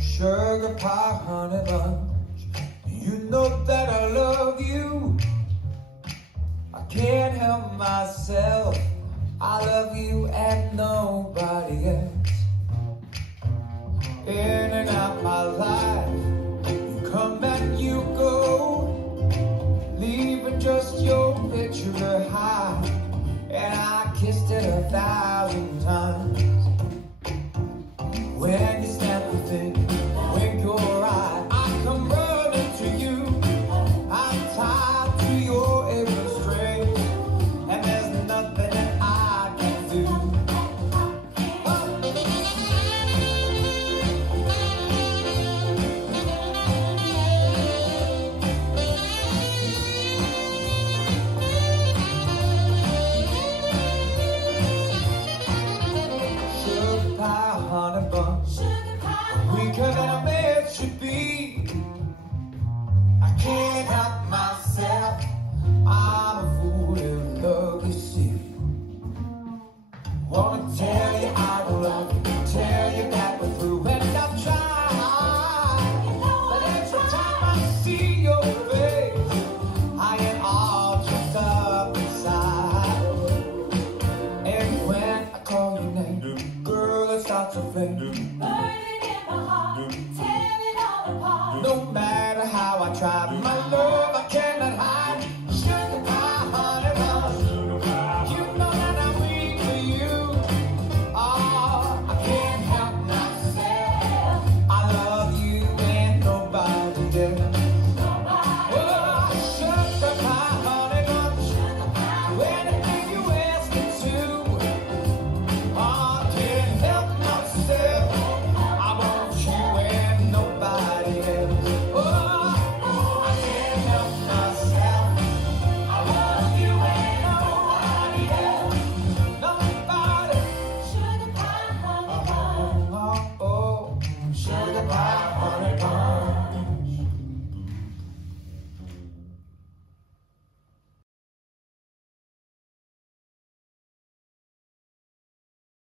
Sugar pie, honey bunch, you know that I love you. I can't help myself, I love you and nobody else. In and out my life, you come and you go, leaving just your picture behind, and I kissed it 1,000 times. When you snap the thing, wink your eye, I come running to you. I'm tied to your every string, and there's nothing that I can do. Sugar pie, honey bun, weaker than a man should be. I can't help myself, I'm a fool in love, you see. Wanna tell you I don't love you, tell you that we're through, and I've tried. But every time I see your face, I am all just up inside. And when I call your name, girl, it starts to flame. No matter how I try, my love